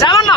Seven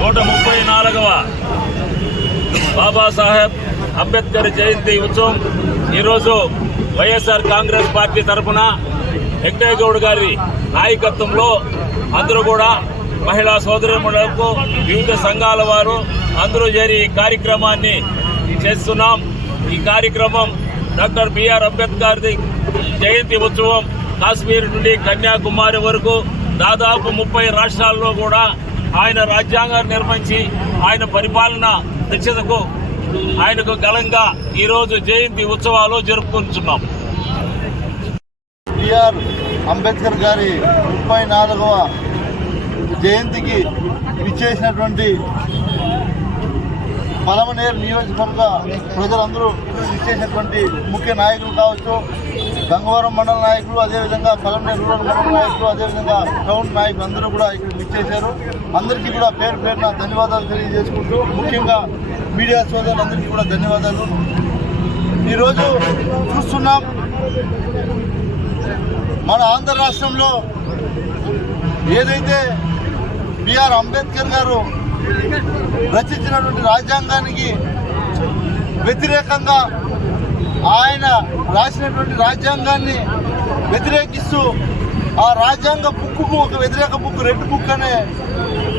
నూట ముప్పై నాలుగవ బాబాసాహెబ్ అంబేద్కర్ జయంతి ఉత్సవం. ఈరోజు వైఎస్ఆర్ కాంగ్రెస్ పార్టీ తరఫున వెంకయ్యగౌడ్ గారి నాయకత్వంలో అందరూ కూడా మహిళా సోదరులకు వివిధ సంఘాల వారు అందరూ చేరి ఈ కార్యక్రమాన్ని చేస్తున్నాం. ఈ కార్యక్రమం డాక్టర్ బిఆర్ అంబేద్కర్ జయంతి ఉత్సవం కాశ్మీర్ నుండి కన్యాకుమారి వరకు దాదాపు ముప్పై రాష్ట్రాల్లో కూడా ఆయన రాజ్యాంగాన్ని నిర్మించి ఆయన పరిపాలన దక్షతకు ఆయనకు ఘనంగా ఈరోజు జయంతి ఉత్సవాలు జరుపుకుంటున్నాం. బిఆర్ అంబేద్కర్ గారి ముప్పై నాలుగవ జయంతికి విచ్చేసినటువంటి పలమనేరు నియోజకవర్గ ప్రజలందరూ ఇచ్చేసినటువంటి ముఖ్య నాయకులు కావచ్చు గంగవరం మండల నాయకులు అదేవిధంగా పలమనేరు రూరల్ మండల నాయకులు అదేవిధంగా టౌన్ నాయకులు అందరూ కూడా ఇక్కడ విచ్చేశారు. అందరికీ కూడా పేరు పేరున ధన్యవాదాలు తెలియజేసుకుంటూ ముఖ్యంగా మీడియా సోదరులందరికీ కూడా ధన్యవాదాలు. ఈరోజు చూస్తున్నాం మన ఆంధ్ర రాష్ట్రంలో ఏదైతే బిఆర్ అంబేద్కర్ గారు రచించినటువంటి రాజ్యాంగానికి వ్యతిరేకంగా ఆయన రాసినటువంటి రాజ్యాంగాన్ని వ్యతిరేకిస్తూ ఆ రాజ్యాంగ బుక్ ఒక వ్యతిరేక బుక్ రెడ్ బుక్ అనే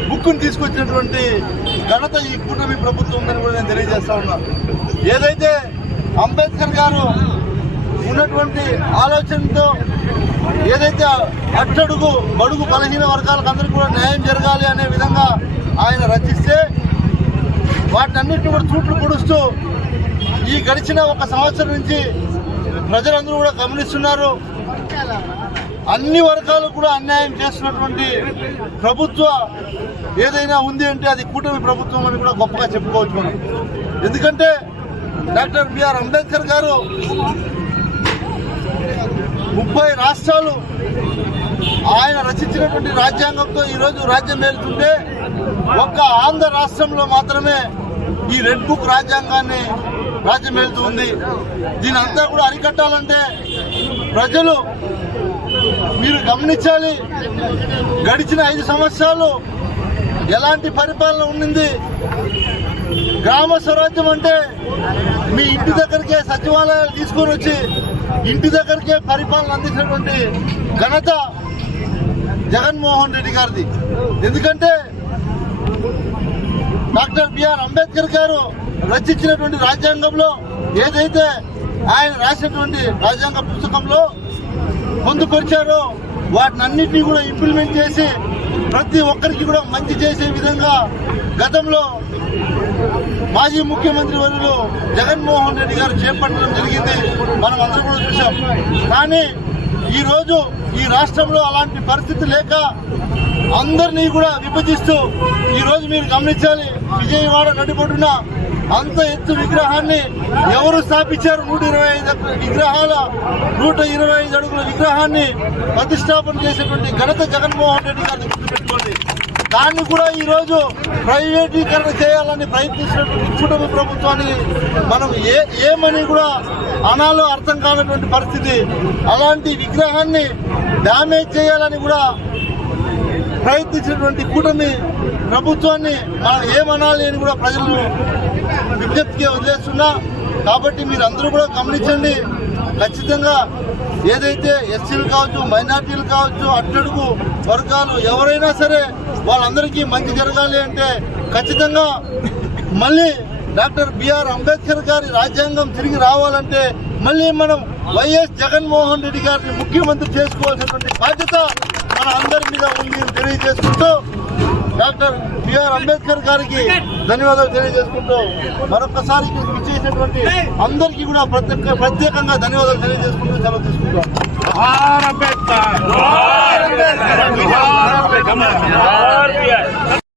బుక్ను తీసుకొచ్చినటువంటి ఘనత ఈ కూటమి ప్రభుత్వం ఉందని కూడా నేను తెలియజేస్తా ఉన్నా. ఏదైతే అంబేద్కర్ గారు ఉన్నటువంటి ఆలోచనతో ఏదైతే అట్టడుగు బడుగు బలహీన వర్గాలకు అందరికీ కూడా న్యాయం జరగాలి అనే విధంగా ఆయన రచిస్తే వాటినన్నింటినీ కూడా చూట్లు పొడుస్తూ ఈ గడిచిన ఒక సంవత్సరం నుంచి ప్రజలందరూ కూడా గమనిస్తున్నారు. అన్ని వర్గాలు కూడా అన్యాయం చేస్తున్నటువంటి ప్రభుత్వ ఏదైనా ఉంది అంటే అది కూటమి ప్రభుత్వం అని కూడా గొప్పగా చెప్పుకోవచ్చు మనం. ఎందుకంటే డాక్టర్ బిఆర్ అంబేద్కర్ గారు ముప్పై రాష్ట్రాలు ఆయన రచించినటువంటి రాజ్యాంగంతో ఈరోజు రాజ్యం మేలుతుంటే ఒక్క ఆంధ్ర రాష్ట్రంలో మాత్రమే ఈ రెడ్ బుక్ రాజ్యాంగాన్ని రాజ్యం వెళ్తుంది దీని అంతా కూడా అరికట్టాలంటే ప్రజలు మీరు గమనించాలి. గడిచిన ఐదు సంవత్సరాలు ఎలాంటి పరిపాలన ఉండింది గ్రామ స్వరాజ్యం అంటే మీ ఇంటి దగ్గరికే సచివాలయాలు తీసుకొని వచ్చి ఇంటి దగ్గరికే పరిపాలన అందించినటువంటి ఘనత జగన్మోహన్ రెడ్డి గారిది. ఎందుకంటే డాక్టర్ బిఆర్ అంబేద్కర్ గారు రచించినటువంటి రాజ్యాంగంలో ఏదైతే ఆయన రాసినటువంటి రాజ్యాంగ పుస్తకంలో పొందుపరిచారో వాటిని అన్నింటినీ కూడా ఇంప్లిమెంట్ చేసి ప్రతి ఒక్కరికి కూడా మంచి చేసే విధంగా గతంలో మాజీ ముఖ్యమంత్రి వర్యులు జగన్మోహన్ రెడ్డి గారు చేపట్టడం జరిగింది. మనం అందరం కూడా చూసాం కానీ ఈరోజు ఈ రాష్ట్రంలో అలాంటి పరిస్థితి లేక అందరినీ కూడా విభజిస్తూ ఈరోజు మీరు గమనించాలి. విజయవాడ నడిపొడ్డున అంత ఎత్తు విగ్రహాన్ని ఎవరు స్థాపించారు? నూట ఇరవై ఐదు విగ్రహాల నూట ఇరవై ఐదు అడుగుల విగ్రహాన్ని ప్రతిష్టాపన చేసినటువంటి ఘనత జగన్మోహన్ రెడ్డి గారిని గుర్తుపెట్టుకోండి దాన్ని కూడా ఈరోజు ప్రైవేటీకరణ చేయాలని ప్రయత్నిస్తున్నటువంటి కూటమి ప్రభుత్వాన్ని మనం ఏ ఏమని కూడా అనాలో అర్థం కానటువంటి పరిస్థితి. అలాంటి విగ్రహాన్ని డ్యామేజ్ చేయాలని కూడా ప్రయత్నించినటువంటి కూటమి ప్రభుత్వాన్ని మనం ఏమనాలి అని కూడా ప్రజలు విజ్ఞప్తిగా వదిలేస్తున్నా. కాబట్టి మీరు అందరూ కూడా గమనించండి. ఖచ్చితంగా ఏదైతే ఎస్సీలు కావచ్చు మైనార్టీలు కావచ్చు అట్టడుగు వర్గాలు ఎవరైనా సరే వాళ్ళందరికీ మంచి జరగాలి అంటే ఖచ్చితంగా మళ్ళీ డాక్టర్ బిఆర్ అంబేద్కర్ గారి రాజ్యాంగం తిరిగి రావాలంటే మళ్ళీ మనం వైఎస్ జగన్మోహన్ రెడ్డి గారిని ముఖ్యమంత్రి చేసుకోవాల్సినటువంటి బాధ్యత మన అందరి మీద ఉంది అని తెలియజేసుకుంటూ డాక్టర్ బిఆర్ అంబేద్కర్ గారికి ధన్యవాదాలు తెలియజేసుకుంటూ మరొకసారి ఇక్కడికి విచ్చేసినటువంటి అందరికీ కూడా ప్రత్యేక ప్రత్యేకంగా ధన్యవాదాలు తెలియజేసుకుంటూ సెలవు తీసుకుంటాం అంబేద్కర్.